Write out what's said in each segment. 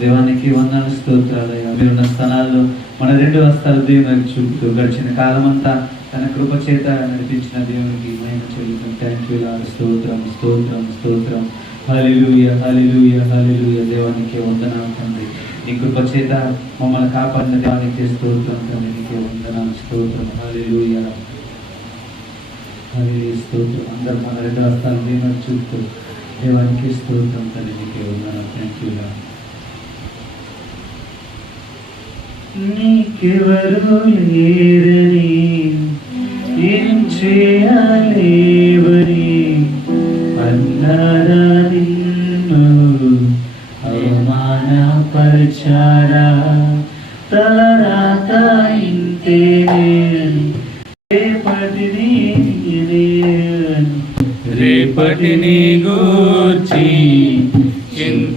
దేవానికి వందనాలు స్తోత్రాలయ్యా. మీరున్న స్థలాల్లో మన రెండు హస్తాలు దేవునికి చూపుతూ గడిచిన కాలమంతా తన కృప చేత నడిపించిన దేవునికి మహిమ చెల్లిద్దాం. Thank you lord. స్తోత్రం స్తోత్రం స్తోత్రం. హల్లెలూయా హల్లెలూయా హల్లెలూయా. దేవానికి వందనాలు తండ్రి. నీ కృప చేత మమ్మల్ని కాపాడిన దేవానికి స్తోత్రం తండ్రి. నీకు స్తోత్రం. అందరూ మన రెండు హస్తాలు దేవుని చూపుతూ దేవానికి స్తోత్రం తల్లి, నీకే ఉన్నాను. Thank you lord. నీకెవరు లేరని ఏం చేయాలేవని అన్నారా నిన్ను అవమానపరచారా? తలరాత ఇంతేనే రేపటిని గూర్చి చింతించుచున్నావా?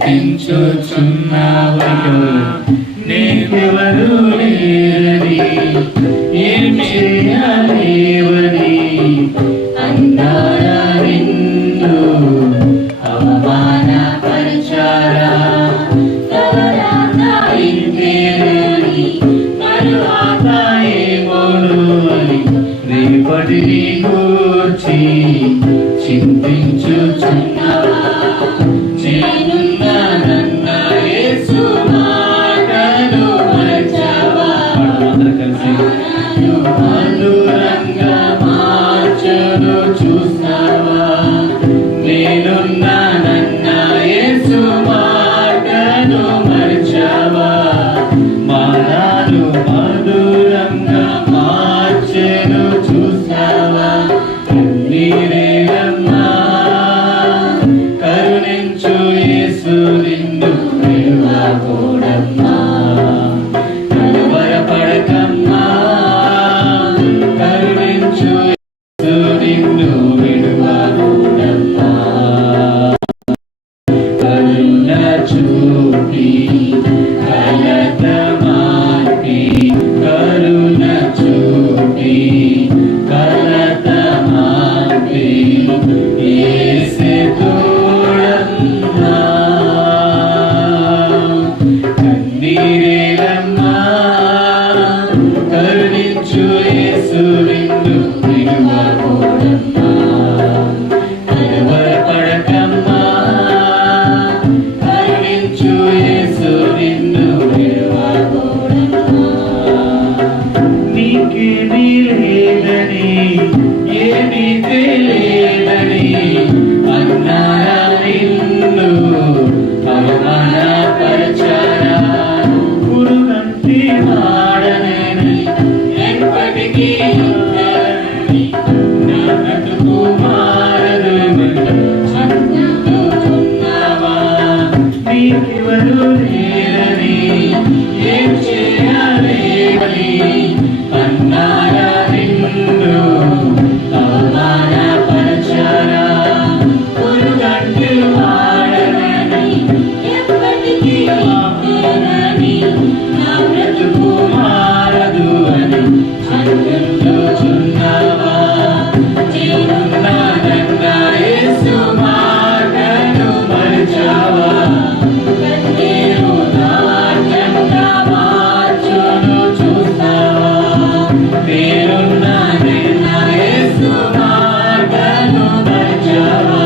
నీకెవరు లేరని ఏం చేయాలేవని అన్నారా నిన్ను అవమానపరచారా? తలరాత ఇంతేనని తరువాత ఏమోను అని రేపటిని గూర్చి చింతించుచున్నావా? నేనున్నానన్న యేసు మాటలు మరచావా? అందరూ కలిసి మధురంగా మార్చను చూస్తావా? నేనున్నానన్న యేసు మాటలు మరచావా? మానాలు మధురంగా మార్చెను చూస్తావా? కన్నీరేలమ్మా కరుణించు యేసు నిన్ను విడువకూడమ్మా. కలవరపడకమ్మా కరుణించు యేసు నిన్ను విడువకూడమ్మా. కరుణ చూపి కలత మాపి కరుణ చూపి కలత మాపి యేసే తోడమ్మా. కన్నీరేలమ్మా కరుణించు యేసు నిన్ను విడువకూడమ్మా. కలవరపడకమ్మా కరుణించు యేసు నిన్ను విడువకూడమ్మా. నీకేమీ లేదని ఏమీ తెలియదని అన్నారా నిన్ను అవమానపరచారా? పురుగంటి వాడనని ఎప్పటికీ ఉండనని నా బ్రతుకు మారదుమని అనుకుంటున్నావా? నీకెవరు లేరని ఏం చేయాలేవని అన్నారా నిన్ను అవమానపరచారా? పురుగంటి వాడనని ఎప్పటికీ ఉండనని నా బ్రతుకు మారదు అని అనుకుంటున్నావా? నేనున్నానన్న యేసు మాటలు మరచావా? కన్నీరు నాట్యంగా మార్చును చూస్తావా? నేనున్నానన్న యేసు మాటలు మరచావా?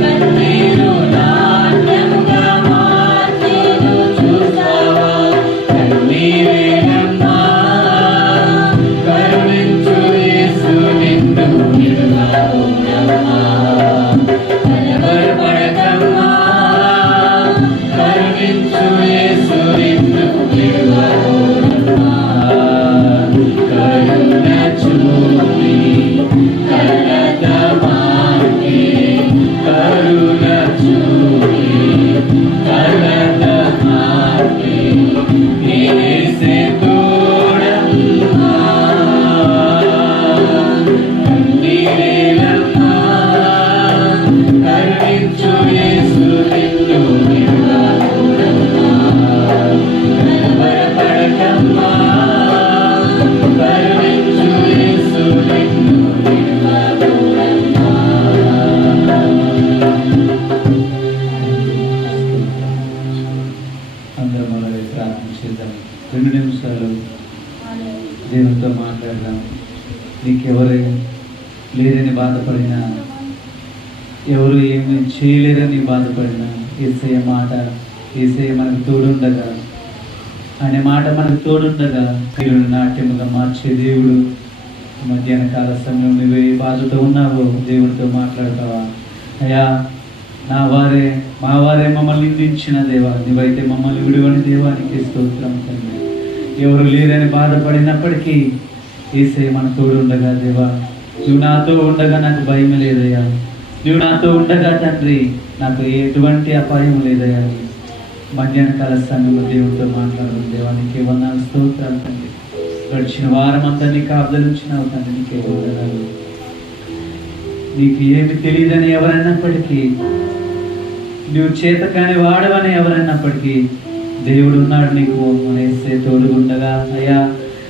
కన్నీరు నాట్యంగా మార్చును చూస్తావా? కన్నీరేనమ్మా కరుణించు యేసు నిన్ను విడువకూడమ్మా. కలవరపడకమ్మా కరుణించు యేసు నిన్ను విడువకూడమ్మా. కరుణ చూపి కలత మాపి కరుణ చూపి కలత మాపి యేసే తోడమ్మా. కన్నీరేలమ్మా కరుణించు యేసు నిన్ను విడువకూడమ్మా. కలవరపడకమ్మా కరుణించు యేసు నిన్ను విడువకూడమ్మా. అందరం అలాగే ప్రార్థన చేద్దాం. 2 నిమిషాలు దేవునితో మాట్లాడదాం. నీకెవరు లేరని బాధపడినా, ఎవరు ఏమి చేయలేరని బాధపడినా, యేసయ్య మాట, యేసయ్య మనకు తోడుండగా, అనే మాట మనకు తోడుండగా తీరుని నాట్యముగా మార్చే దేవుడు, మధ్యాహ్న కాల సమయం నువ్వు ఏ బాధతో ఉన్నావో దేవుడితో మాట్లాడతావా? అయ్యా, మా వారే మమ్మల్ని నిందించిన దేవా, నువ్వైతే మమ్మల్ని విడువని దేవానికి స్తోత్రం తండ్రి. ఎవరు లేరని బాధపడినప్పటికీ యేసయ్య మన తోడు ఉండగా దేవా, నువ్వు నాతో ఉండగా నాకు భయం లేదయ్యా, నువ్వు నాతో ఉండగా తండ్రి నాకు ఎటువంటి అపాయం లేదయ్యా. మధ్యాహ్న కాల సమయంలో దేవుడితో మాట్లాడడం దేవానికి వందనాలు, స్తోత్రాలు తండ్రి. గడిచిన వారం అంతా నీకు ఆబ్దలించినావు తండ్రి, నీకే వందనాలు. నీకు ఏమి తెలియదని ఎవరన్నప్పటికీ, నువ్వు చేతకాని వాడవని ఎవరన్నప్పటికీ దేవుడు ఉన్నాడు నీకు అనేసే తోడుగుండగా. అయ్యా,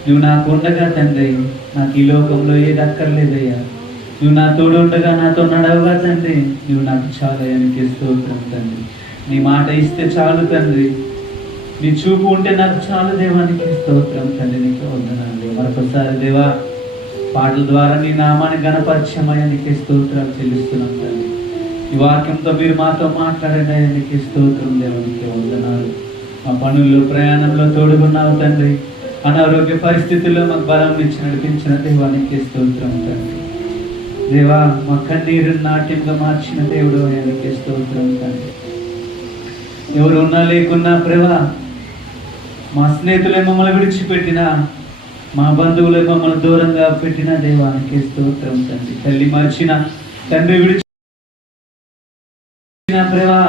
నువ్వు నాకు ఉండగా తండ్రి నాకు ఈ లోకంలో ఏది అక్కర్లేదయ్యా. నువ్వు నా తోడు ఉండగా, నాతో నడవగా తండ్రి నువ్వు నాకు చాలయ్యా. నీకే స్తోత్రం తండ్రి. నీ మాట ఇస్తే చాలు తండ్రి, నీ చూపు ఉంటే నాకు చాలు దేవానికి స్తోత్రం తండ్రి. నీకే వందనాలు. మరొకసారి దేవా, పాటల ద్వారా నీ నామాన్ని ఘనపరిచయమయ్యా, నీకే స్తోత్రాలు చెల్లిస్తున్నాం తండ్రి. ఈ వాక్యంతో మీరు మాతో మాట్లాడండి అయ్యా, నీకే స్తోత్రం దేవా, నీకే వందనాలు. మా పనుల్లో ప్రయాణంలో తోడుగున్నావు తండ్రి. అనారోగ్య పరిస్థితుల్లో మాకు బలం ఇచ్చి నడిపించిన దేవా, నీకే స్తోత్రం తండ్రి. దేవా, మా కన్నీరు నాట్యంగా మార్చిన దేవుడు అయ్యా, నీకే స్తోత్రం తండ్రి. ఎవరు ఉన్నా లేకున్నా ప్రభా, మా స్నేహితులే మమ్మల్ని విడిచిపెట్టినా, మా బంధువులే మమ్మల్ని దూరంగా పెట్టిన దేవానికి స్తోత్రం తండ్రి. తల్లి మర్చిన, తండ్రి విడిచిన ప్రభా,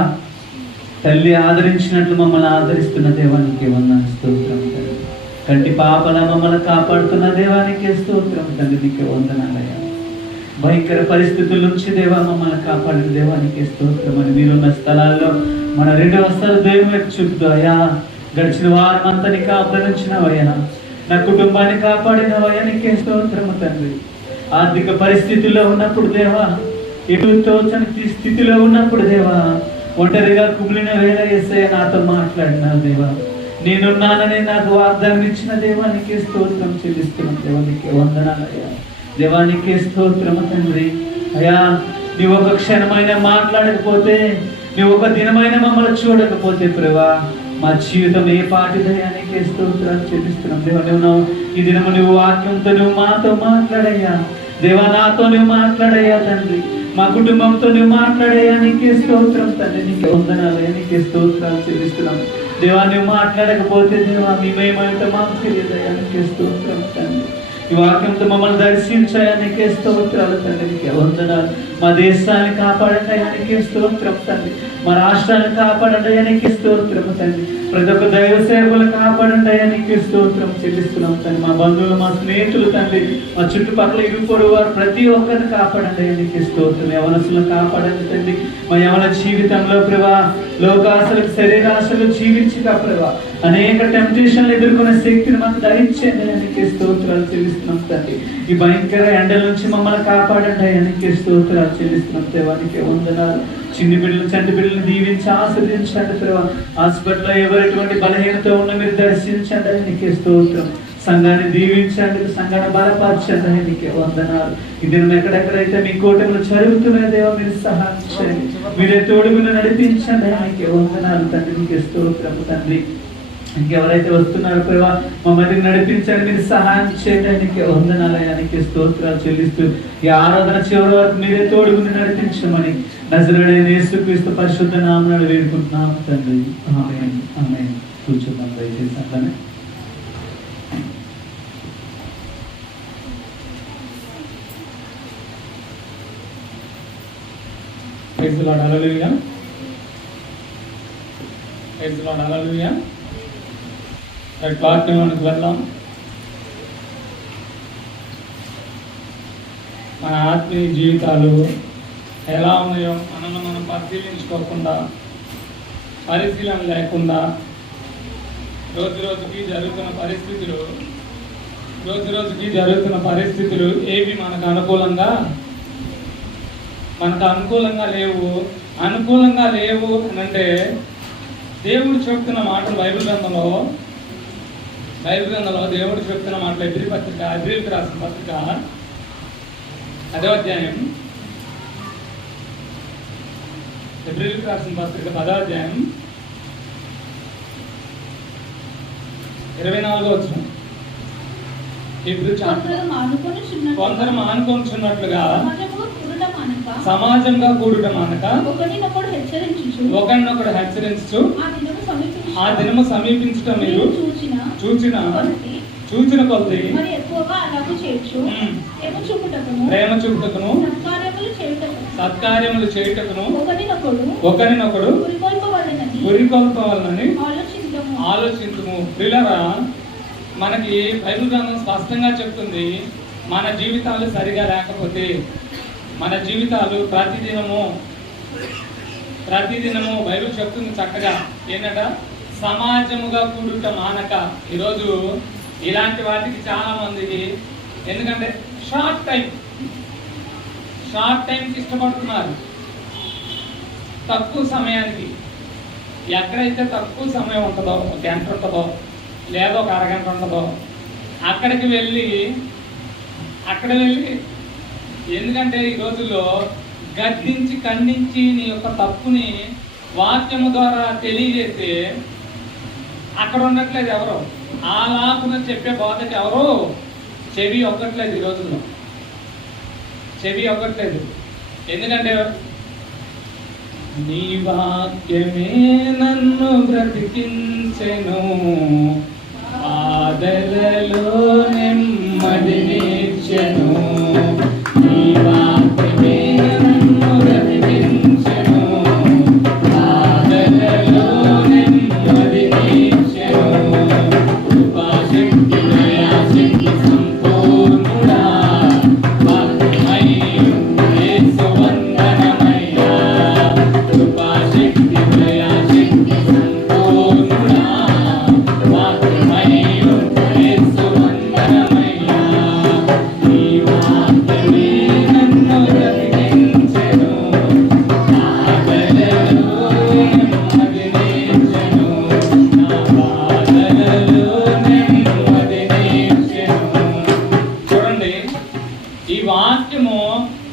తల్లి ఆదరించినట్లు మమ్మల్ని ఆదరిస్తున్న దేవానికి వందనాలు, స్తోత్రం తండ్రి. కంటి పాపల మమ్మల్ని కాపాడుతున్న దేవానికి స్తోత్రం తండ్రి, నీకే వందనాలయ్యా. భయంకర పరిస్థితుల నుంచి దేవా మమ్మల్ని కాపాడిన దేవానికి స్తోత్రం. అని మీరున్న స్థలాల్లో మన 2 వస్త్రాలు దేవుని వైపు చూపుతూ, అయ్యా గడిచిన వారం అంతా నీకు ఆదరించినవయ్యా, నా కుటుంబాన్ని కాపాడినవయ్యా, నీకే స్తోత్రము తండ్రి. ఆర్థిక పరిస్థితుల్లో ఉన్నప్పుడు దేవా, ఎటు తోచని స్థితిలో ఉన్నప్పుడు దేవా, ఒంటరిగా కుమిలిన వేళ యేసయ్య నాతో మాట్లాడినావు దేవా. నేనున్నానని నాకు వాగ్దానం ఇచ్చిన దేవానికి స్తోత్రం చెల్లిస్తున్నాం దేవా, నీకే వందనాలయ్యా. దేవానికి స్తోత్రము తండ్రి. అయ్యా, నీవు ఒక క్షణమైన మాట్లాడకపోతే, నువ్వు ఒక దినమైన మమ్మల్ని చూడకపోతే ప్రభా, మా జీవితం ఏ పాటిదయ్యా, నీకే స్తోత్రాలు చెల్లిస్తున్నాం దేవా. నువ్వు ఈ దినము నువ్వు వాక్యంతో నువ్వు మాతో మాట్లాడయ్యా దేవా, నాతో నువ్వు మాట్లాడయ్యా తండ్రి, మా కుటుంబంతో నువ్వు మాట్లాడయ్యా, నీకే స్తోత్రం తండ్రి. నీకే వందనాలయ్యా, నీకే స్తోత్రాలు చెల్లిస్తున్నాం దేవా. నువ్వు మాట్లాడకపోతే దేవా మేమేమైతే మాకు తెలియదయ్యా, నీకే స్తోత్రం తండ్రి. ఈ వాక్యంతో మమ్మల్ని దర్శించాయా, నీకే స్తోత్రాలు తండ్రి, నీకే వందనాలు. మా దేశాన్ని కాపాడండి అయ్యా, నీకే స్తోత్రం తండ్రి. మా రాష్ట్రాన్ని కాపాడండి అయ్యా, నీకే స్తోత్రం తండ్రి. ప్రతి ఒక్క దైవ సేవలు కాపాడండి అయ్యా, నీకే స్తోత్రం చెల్లిస్తున్నాం తండ్రి. మా బంధువులు, మా స్నేహితులు తండ్రి, మా చుట్టుపక్కల ఇరుపొరుగు వారు ప్రతి ఒక్కరిని కాపాడండి అయ్యా, నీకే స్తోత్రం. యవనస్తులను కాపాడండి తండ్రి. మా యవన జీవితంలో ప్రభా, లోకాశలకు శరీరాశలు జీవించగా ప్రభా, అనేక టెంప్టేషన్లు ఎదుర్కొనే శక్తిని మాకు ధరించండి అయ్యా, నీకే స్తోత్రాలు చెల్లిస్తున్నాం తండ్రి. ఈ భయంకర ఎండల నుంచి మమ్మల్ని కాపాడండి అయ్యా, నీకే స్తోత్రాలు చెల్లిస్తున్నాం దేవా, నీకే వందనాలు. చిన్ని బిడ్డలు, చంటి బిడ్డలు దీవించి ఆశ్రదించండి ప్రభా. హాస్పిటల్లో ఎవరు ఎటువంటి బలహీనత ఉన్న మీరు దర్శించండి అయ్యా, నీకే స్తోత్రం. సంఘాన్ని దీవించండి, సంఘాన్ని బలపరచండి అయ్యా, నీకే వందనాలు. ఈ దినం ఎక్కడెక్కడైతే మీ కూటమిలో జరుగుతున్నాయో దేవా, మీరు సహాయం చేయండి, మీరే తోడుగుని నడిపించండి అయ్యా, నీకే వందనాలు తండ్రి, నీకే స్తోత్రం తండ్రి. ఇంకెవరైతే వస్తున్నారో ప్రభా, మా మధ్యకి నడిపించండి, మీరు సహాయం చేయండి, నీకే వందనాలయ్యా, నీకే స్తోత్రాలు చెల్లిస్తూ ఈ ఆరాధన చివరి వరకు మీరే తోడుగుని నడిపించమని నజరేయుడైన యేసుక్రీస్తు పరిశుద్ధ నామమున వేడుకుంటున్నాము తండ్రి, ఆమేన్, ఆమేన్. కూర్చున్నాం దయచేసి అట్లనే. ప్రైజ్ ది లార్డ్, హల్లెలూయా, ప్రైజ్ ది లార్డ్, హల్లెలూయా. వాక్యంలోకి వెళ్దాం. మన ఆత్మీయ జీవితాలు ఎలా ఉన్నాయో మనల్ని మనం పరిశీలించుకోకుండా, పరిశీలన లేకుండా రోజు రోజుకి జరుగుతున్న పరిస్థితులు ఏవి మనకు అనుకూలంగా లేవు అని అంటే దేవుడు చెప్తున్న మాటలు బైబిల్ గ్రంథంలో దేవుడు చెప్తున్న మాటలు ఎబ్రీలకు రాసిన పత్రిక 10వ అధ్యాయం, ఎబ్రీలకు రాసిన పత్రిక 10వ అధ్యాయం 24వ వచనం. ఇప్పుడు కొందరు మానుకొనుచున్నట్లుగా సమాజముగా కూడుట మానక ఒకరినొకడు హెచ్చరించు ఆ దినము సమీపించటం మీరు చూచిన కొద్ది ప్రేమ చూపుటకును సత్కార్యములు చేయుటకును ఒకరినొకడు పురికొల్పవాలని ఆలోచించము. ప్రియులారా, మనకి బైబిల్ గ్రంథం స్పష్టంగా చెప్తుంది, మన జీవితాలు సరిగా లేకపోతే, మన జీవితాలు ప్రతిదినము బైబిల్ చెప్తుంది చక్కగా ఏంటంట, సమాజముగా కూడుట మానక. ఈరోజు ఇలాంటి వాటికి చాలా మందికి ఎందుకంటే షార్ట్ టైంకి ఇష్టపడుతున్నారు. తక్కువ సమయానికి, ఎక్కడైతే తక్కువ సమయం ఉంటుందో, ఒక గంట ఉంటుందో లేదా ఒక అరగంట ఉంటుందో అక్కడ వెళ్ళి ఎందుకంటే ఈ రోజుల్లో గద్దించి ఖండించి నీ యొక్క తప్పుని వాక్యము ద్వారా తెలియజేస్తే అక్కడ ఉండట్లేదు ఎవరు, ఆలాపున చెప్పే బోధకి ఎవరు చెవి ఒక్కట్లేదు. ఈ రోజుల్లో చెవి ఒక్కట్లేదు. ఎందుకంటే నీ వాక్యమే నన్ను బ్రతికించెను, బాధలలో నెమ్మదినిచ్చెను. నీ వాక్యమే నన్ను బ్రతికించెను, బాధలలో నెమ్మదినిచ్చెను. కృపాశక్తి దయాశక్తి సంపూర్ణుడా,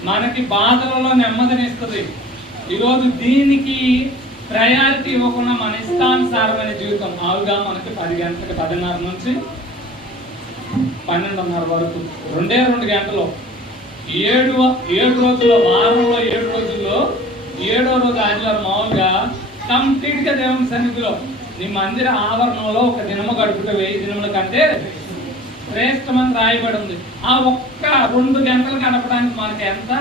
మనకి బాధలలో నెమ్మదినిస్తుంది. ఈరోజు దీనికి ప్రయారిటీ ఇవ్వకుండా మన ఇష్టానుసారమైన జీవితం, మామూలుగా మనకి 10 గంటలకు 10:30 నుంచి 12:30 వరకు 2 గంటలు 7 రోజుల్లో, వారంలో 7 రోజుల్లో 7వ రోజు ఆదివారం మామూలుగా కంప్లీట్గా దేవుని సన్నిధిలో నీ మందిర ఆవరణంలో ఒక దినము గడుపుట 1000 దినముల కంటే శ్రేష్టమని రాయబడి ఉంది. ఆ ఒక్క 2 గంటలు గడపడానికి మనకి ఎంత,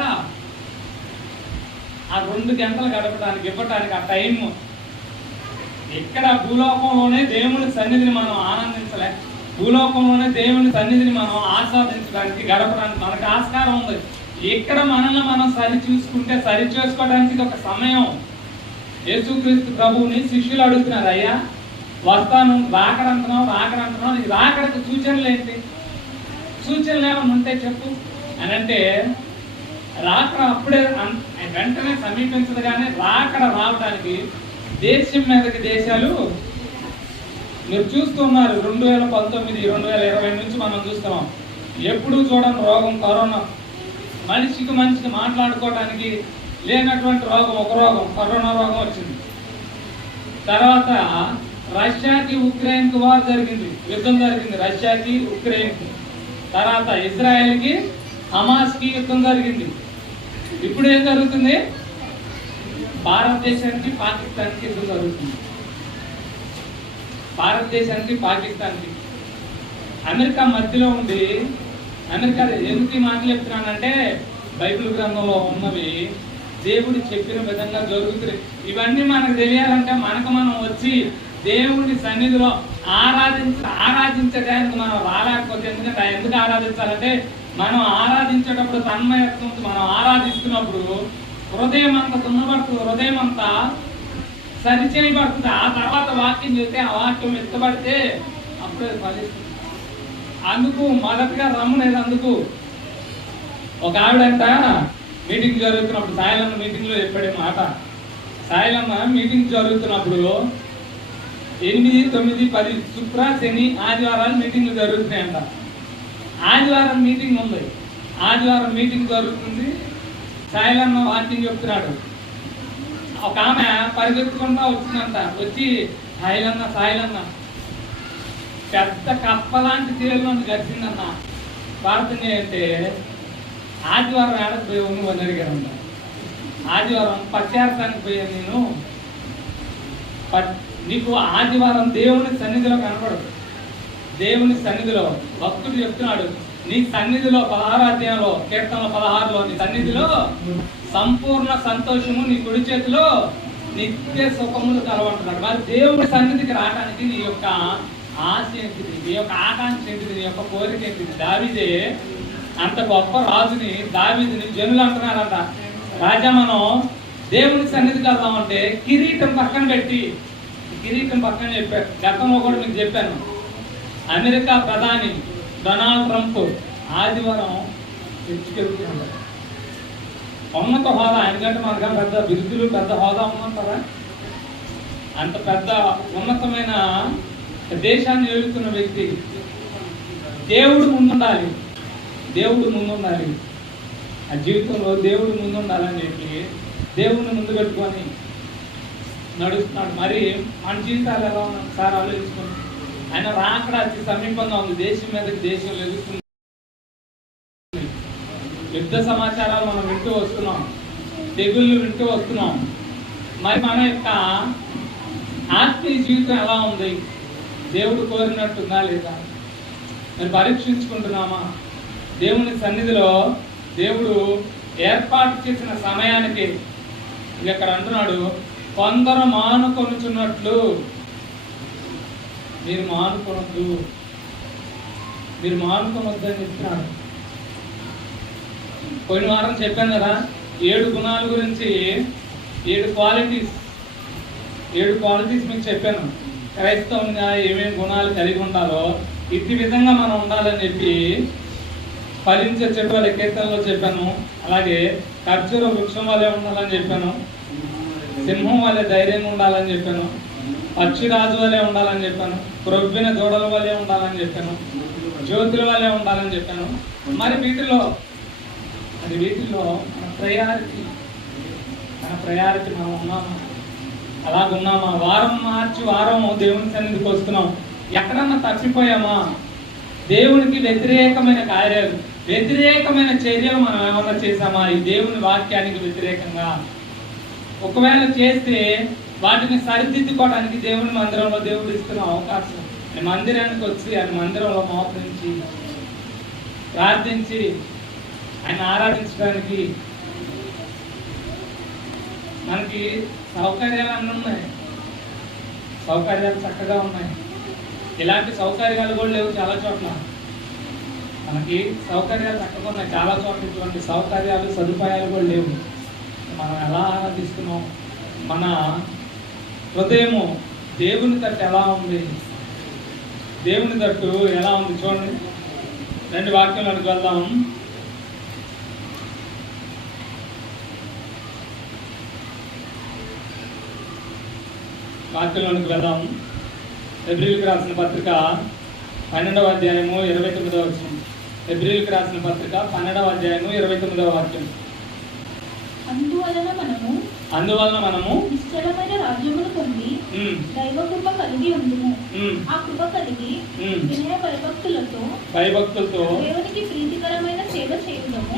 ఆ 2 గంటలు గడపడానికి ఇవ్వటానికి ఆ టైం ఇక్కడ భూలోకంలోనే దేవుని సన్నిధిని మనం ఆనందించలే, భూలోకంలోనే దేవుని సన్నిధిని మనం ఆస్వాదించడానికి గడపడానికి మనకు ఆస్కారం ఉంది. ఇక్కడ మనల్ని మనం సరి చేసుకోవడానికి ఇది ఒక సమయం. యేసుక్రీస్తు ప్రభువుని శిష్యులు అడుగుతున్నారు, అయ్యా వస్తాను, రాకడంటున్నావు, ఈ రాకడకు సూచనలు ఏంటి, సూచనలు ఏమైనా ఉంటే చెప్పు అని అంటే, రాకడ అప్పుడే వెంటనే సమీపించదు, కానీ రాకడ రావడానికి దేశం మీదకి దేశాలు మీరు చూస్తున్నారు. 2019, 2020 నుంచి మనం చూస్తున్నాం. ఎప్పుడు చూడండి రోగం, కరోనా. మనిషికి మాట్లాడుకోవడానికి లేనటువంటి రోగం, ఒక రోగం, కరోనా రోగం వచ్చింది. తర్వాత రష్యాకి ఉక్రెయిన్కి వార్ జరిగింది, యుద్ధం జరిగింది రష్యాకి ఉక్రెయిన్కి. తర్వాత ఇజ్రాయెల్కి హమాస్కి యుద్ధం జరిగింది. ఇప్పుడు ఏం జరుగుతుంది, భారతదేశానికి పాకిస్తాన్కి యుద్ధం జరుగుతుంది. భారతదేశానికి పాకిస్తాన్కి అమెరికా మధ్యలో ఉండి, అమెరికా ఎందుకు ఈ మాటలు చెప్తున్నానంటే బైబిల్ గ్రంథంలో ఉన్నవి దేవుడు చెప్పిన విధంగా జరుగుతుంది. ఇవన్నీ మనకు తెలియాలంటే మనకు మనం వచ్చి దేవుడి సన్నిధిలో ఆరాధించడానికి మనం రాలేకపోతే, ఎందుకంటే ఎందుకు ఆరాధించాలంటే మనం ఆరాధించేటప్పుడు తన్మయత్వంతో మనం ఆరాధిస్తున్నప్పుడు హృదయం అంతా దున్నబడుతుంది, హృదయం అంతా సరిచేయబడుతుంది. ఆ తర్వాత వాక్యం చేస్తే ఆ వాక్యం ఎత్తబడితే అప్పుడే ఫలిస్తుంది. అందుకు మొదటిగా రమ్మనేది. అందుకు ఒక ఆవిడంట మీటింగ్ జరుగుతున్నప్పుడు, సాయిలమ్మ మీటింగ్లో చెప్పాడే మాట. సాయిలమ్మ మీటింగ్ జరుగుతున్నప్పుడు 8, 9, 10 శుక్ర, శని, ఆదివారాలు మీటింగ్లు జరుగుతున్నాయంట. ఆదివారం మీటింగ్ ఉంది, ఆదివారం మీటింగ్ జరుగుతుంది. సాయిలమ్మ వాక్యం చెప్తున్నాడు. ఒక ఆమె పరిగెత్తుకుంటా వచ్చిందంట. వచ్చి సాయిలన్న పెద్ద కప్ప లాంటి తీరులో గడిచిందన్న. ప్రార్థన చేయంటే ఆదివారం ఏడకు పోయి నువ్వు అని అడిగారంట. ఆదివారం పత్యార్థానికి పోయాను నేను. నీకు ఆదివారం దేవుని సన్నిధిలో కనపడదు. దేవుని సన్నిధిలో భక్తుడు చెప్తున్నాడు, నీ సన్నిధిలో 16 అధ్యాయంలో కీర్తనల 16లో నీ సన్నిధిలో సంపూర్ణ సంతోషము, నీ కుడి చేతిలో నిత్య సుఖములు కలవంటున్నాడు. మరి దేవుడి సన్నిధికి రావడానికి నీ యొక్క ఆశ ఏంటిది, నీ యొక్క ఆకాంక్ష ఏంటిది, నీ యొక్క కోరిక ఏంటిది? దావీదే అంత గొప్ప రాజుని, దావీదుని జనులు అంటున్నారంట, రాజా మనం దేవుని సన్నిధికి వెళ్దామంటే కిరీటం పక్కన పెట్టి, కిరీటం పక్కన చెప్పారు. గతంలో కూడా మీకు చెప్పాను, అమెరికా ప్రధాని డొనాల్డ్ ట్రంప్ ఆదివారం చర్చికెళ్తున్నాడు. ఉన్నత హోదా, ఎందుకంటే మనకు పెద్ద బిరుదులు, పెద్ద హోదా ఉందంటారా? అంత పెద్ద ఉన్నతమైన దేశాన్ని ఏలుతున్న వ్యక్తి దేవుడు ముందుండాలి, దేవుడు ముందుండాలి, ఆ జీవితంలో దేవుడు ముందుండాలని చెప్పి దేవుడిని ముందు పెట్టుకొని నడుస్తున్నాడు. మరి మన జీవితాలు ఎలా ఉన్నాయి సార్ ఆలోచించుకోండి. ఆయన రాకడ అతి సమీపంగా ఉంది, దేశం మీదకి దేశం ఎదుగుతుంది. యుద్ధ సమాచారాలు మనం వింటూ వస్తున్నాం, తెగుళ్ళు వింటూ వస్తున్నాం. మరి మన యొక్క ఆత్మీయ జీవితం ఎలా ఉంది? దేవుడు కోరినట్టుందా లేదా? మరి పరీక్షించుకుంటున్నామా? దేవుని సన్నిధిలో దేవుడు ఏర్పాటు చేసిన సమయానికి ఇక్కడ అంటున్నాడు, కొందరు మానుకొనుచున్నట్లు మీరు మానుకొనొద్దు, మీరు మానుకొనొద్దని చెప్తున్నాడు. పోయిన వారం చెప్పాను కదా, 7 గుణాల గురించి, 7 క్వాలిటీస్ మీకు చెప్పాను. క్రైస్తవునిగా ఏమేమి గుణాలు కలిగి ఉండాలో ఇట్టి విధంగా మనం ఉండాలని చెప్పి ఫలించే చెట్టు వాళ్ళ కీర్తనలో చెప్పాను. అలాగే ఖర్జూర వృక్షం వల్లే ఉండాలని చెప్పాను, సింహం వల్లే ధైర్యంగా ఉండాలని చెప్పాను, పక్షిరాజు వల్లే ఉండాలని చెప్పాను, క్రొవ్విన దూడల వల్లే ఉండాలని చెప్పాను, జ్యోతుల వల్లే ఉండాలని చెప్పాను. మరి వీటిలో మన ప్రయారిటీ మనం ఉన్నామా? అలాగున్నామా? వారం మార్చి వారం దేవుని సన్నిధికి వస్తున్నాం, ఎక్కడన్నా తప్పిపోయామా? దేవునికి వ్యతిరేకమైన కార్యాలు, వ్యతిరేకమైన చర్యలు మనం ఏమన్నా చేసామా ఈ దేవుని వాక్యానికి వ్యతిరేకంగా? ఒకవేళ చేస్తే వాటిని సరిదిద్దుకోవడానికి దేవుని మందిరంలో దేవుడు ఇస్తున్న అవకాశం. ఆయన మందిరానికి వచ్చి ఆయన మందిరంలో మోకరించి ప్రార్థించి ఆయన ఆరాధించడానికి మనకి సౌకర్యాలు అన్నీ ఉన్నాయి, సౌకర్యాలు చక్కగా ఉన్నాయి. ఇలాంటి సౌకర్యాలు కూడా లేవు చాలా చోట్ల. మనకి సౌకర్యాలు చక్కగా ఉన్నాయి, చాలా చోట్ల ఇటువంటి సౌకర్యాలు సదుపాయాలు కూడా లేవు. మనం ఎలా ఆరాధిస్తున్నాం? మన హృదయము దేవుని తట్టు ఎలా ఉంది? దేవుని తట్టు ఎలా ఉంది చూడండి. 2 వాక్యాలకు వెళ్దాం. వాక్యంలోనికి వెళ్దాం. ఎబ్రిల్కి రాసిన పత్రిక 12వ అధ్యాయము 29వ వచనం. ఎబ్రిల్కి రాసిన పత్రిక 12వ అధ్యాయము 29వ వాక్యం. అందువలన మనము నిశ్చలమైన రాజ్యమును పొంది దైవ కృప కలిగి ఉండుము. ఆ కృప కలిగి వినయ భయభక్తులతో దేవునికి ప్రీతికరమైన సేవ చేయుదము.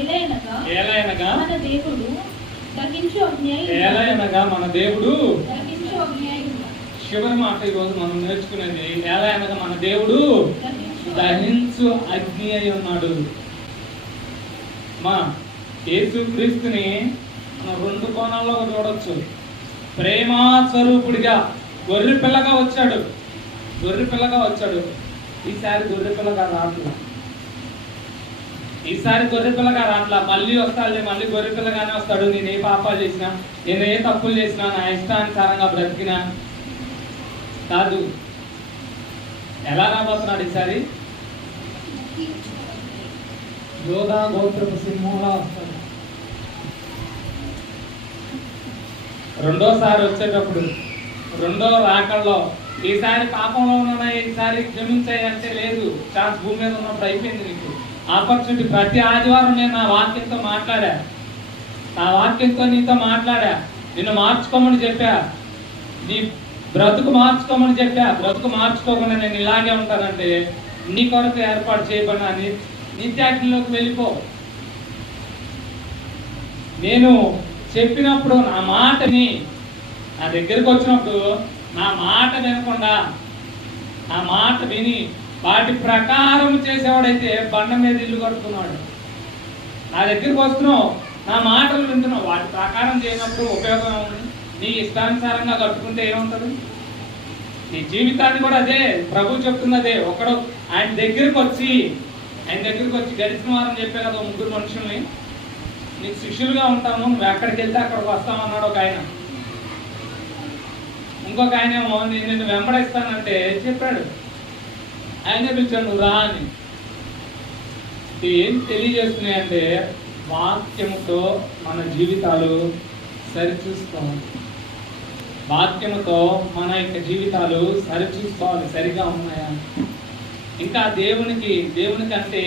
ఏలయనగా మన దేవుడు దహించు అగ్నియు. చివరి మాట ఈరోజు మనం నేర్చుకునేది, ఏలయనగా మన దేవుడు దహించు అగ్ని అయి ఉన్నాడు. మా యేసు క్రీస్తుని మనం 2 కోణాల్లో చూడొచ్చు. ప్రేమా స్వరూపుడిగా గొర్రె పిల్లగా వచ్చాడు. ఈసారి గొర్రె పిల్లగా రాట్లా. మళ్ళీ వస్తాడు, మళ్ళీ గొర్రె పిల్లగానే వస్తాడు. నేను ఏ పాపాలు చేసినా, నేను ఏ తప్పులు చేసినా, నా ఇష్టానుసారంగా బ్రతికినా కాదు. ఎలా రాబోతున్నాడు ఈసారి? యోధా గోత్రపు సింహంలా వస్తాడు. రెండోసారి వచ్చేటప్పుడు, రెండో రాకల్లో ఈసారి పాపంలో ఉన్నాయి, ఈసారి క్షమించాయి అంటే లేదు. ఛాన్స్ భూమి మీద ఉన్నప్పుడు అయిపోయింది. నీకు ఆపర్చునిటీ. ప్రతి ఆదివారం నేను నా వాక్యంతో మాట్లాడా, నిన్ను మార్చుకోమని చెప్పా, నీ బ్రతుకు మార్చుకోమని చెప్పా. బ్రతుకు మార్చుకోకుండా నేను ఇలాగే ఉంటానంటే నీ కొరకు ఏర్పాటు చేయబడిన నిత్యాగ్నిలోకి వెళ్ళిపో. నేను చెప్పినప్పుడు నా మాటని, నా దగ్గరికి వచ్చినప్పుడు నా మాట వినకుండా, నా మాట విని వాటి ప్రకారం చేసేవాడైతే బండ మీద ఇల్లు కడుతున్నాడు. నా దగ్గరికి వస్తున్నావు, నా మాటలు వింటున్నావు, వాటి ప్రకారం చేయనప్పుడు ఉపయోగం ఏముంది? నీ ఇష్టానుసారంగా కట్టుకుంటే ఏముంటుంది? నీ జీవితాన్ని కూడా అదే ప్రభు చెప్తున్నదే. ఒకడు ఆయన దగ్గరికి వచ్చి గడిచిన వారం చెప్పే కదా, 3 మనుషుల్ని నీకు శిష్యులుగా ఉంటాము, నువ్వు ఎక్కడికి వెళ్తే అక్కడికి వస్తామన్నాడు ఒక ఆయన. ఇంకొక ఆయన ఏమో నేను నిన్ను వెంబడిస్తానంటే చెప్పాడు, ఆయనే పిలిచాడు నువ్వు రా అని. ఏం తెలియజేస్తున్నాయంటే వాక్యముతో మన జీవితాలు సరిచూసుకోవాలి. వాక్యముతో మన యొక్క జీవితాలు సరిచూసుకోవాలి, సరిగా ఉన్నాయా. ఇంకా దేవునికి అంటే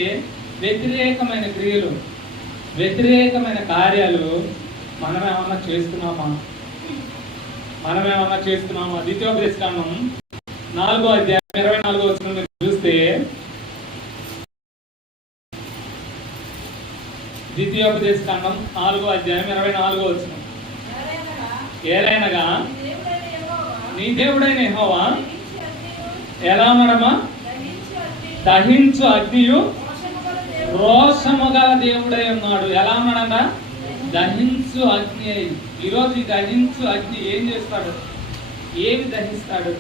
వ్యతిరేకమైన క్రియలు, వ్యతిరేకమైన కార్యాలు మనమేమన్నా చేస్తున్నామా? ద్వితీయోపదేశకాండం 4వ అధ్యాయం 24వ వచనం చూస్తే, ద్వితీయోపదేశకాండం 4వ అధ్యాయం 24వ వచనం, ఏలైనగా నీ దేవుడైన యెహోవా ఎలా ఉన్నాడమ్మా? దహించు అగ్నియు రోషము గల దేవుడై ఉన్నాడు. ఎలా ఉన్నాడంట? దహించు అగ్ని. ఈరోజు ఈ దహించు అగ్ని ఏం చేస్తాడు? ఏమి దహిస్తాడు?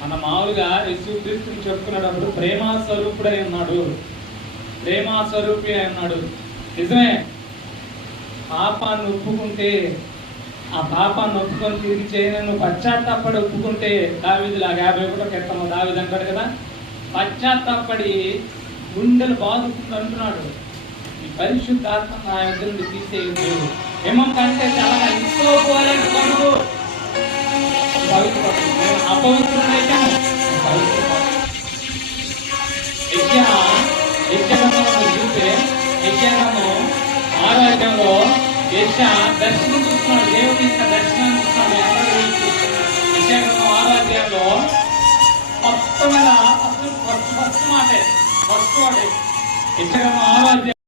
మన మామూలుగా యేసుక్రీస్తుని చెప్పుకునేటప్పుడు ప్రేమ స్వరూపుడై ఉన్నాడు, ప్రేమ స్వరూపి అయి ఉన్నాడు. నిజమే, పాపాన్ని ఒప్పుకుంటే, ఆ పాపాన్ని ఒప్పుకొని తిరిగి చేయను పశ్చాత్తాపడి ఒప్పుకుంటే, దావీదులాగా 51వ కీర్తనలో దావీదు అంటాడు కదా, పశ్చాత్తాపడి గుండెలు బాదుతుంది అంటున్నాడు. ఈ పరిశుద్ధాత్మ నా యొద్ద నుండి తీసేయదు. ఏమంటే చాలా ఇసుకోవాలని కొనుగో అపవిత్రుడైతే చూస్తే యెషయాను 6వ అధ్యాయంలో యెషయా దర్శనం చూస్తున్నాడు, దేవుని యొక్క దర్శనాన్ని చూస్తున్నాడు. యెషయా 6వ అధ్యాయంలో మొత్తమైన ఫస్ట్ మాటే యెషయా 6వ అధ్యాయం